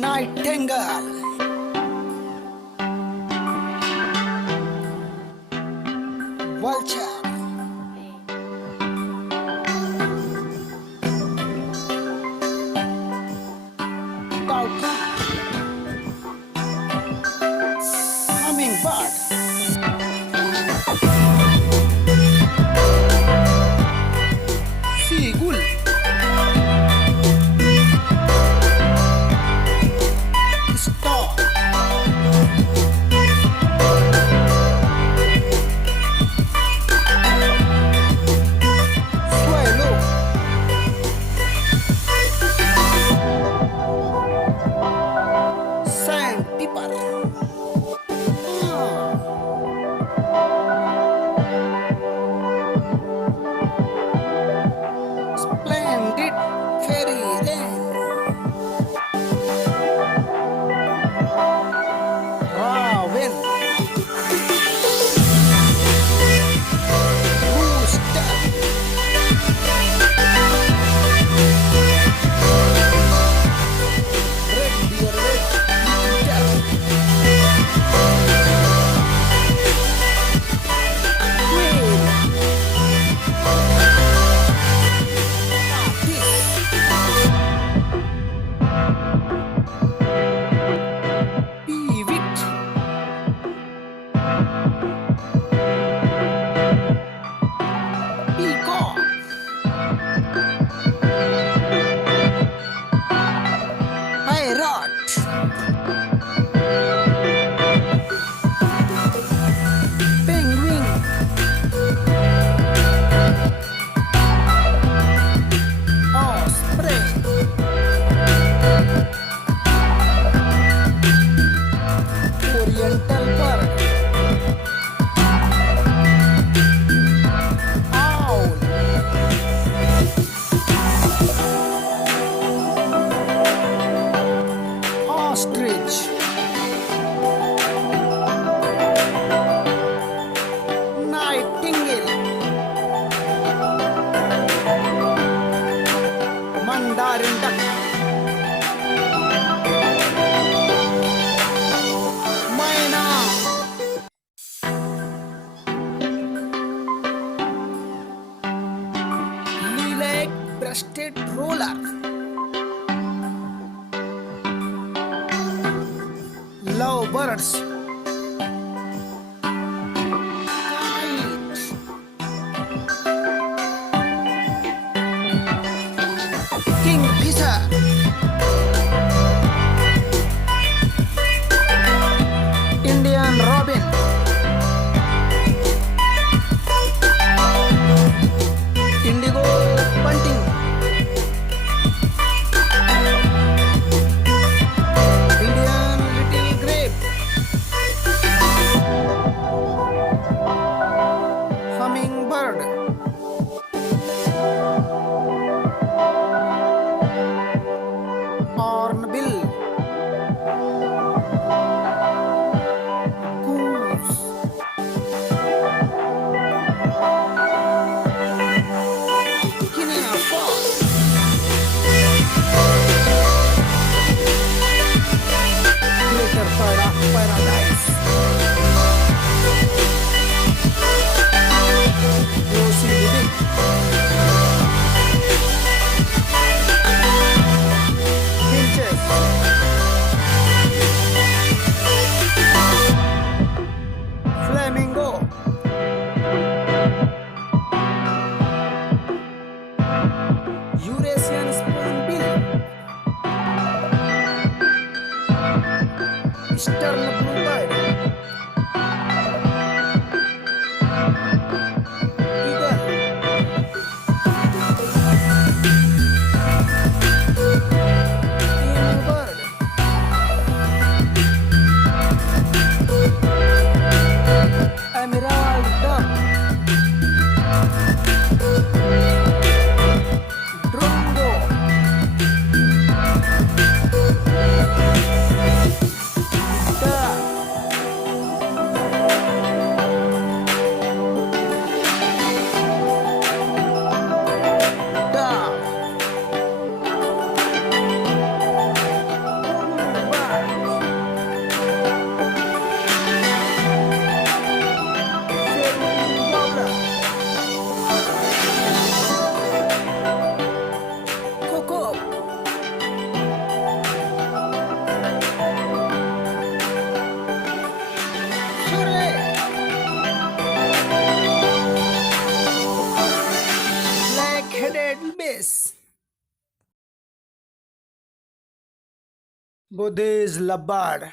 Nightingale, vulture, falcon, hummingbird, seagull, stork, swallow, sandpiper, splendid fairy wren, raven, rooster, red-eared duck, quail, peewit, peacock, parrot, penguin, osprey, oriental bird, owl, ostrich, nightingale, mandarin duck, myna, lilac-breasted roller, lovebirds, kite, kingfisher, Indian robin, indigo bunting, Indian little grape, hummingbird, hornbill, goose, guinea fowl, glitter paradise, rosy living, finches, flamingo, Eurasian spoonbill, eastern bluebird, eagle, emu bird, emerald duck, drongo, duck, Hooray! Black-headed bass. Buddhist leopard.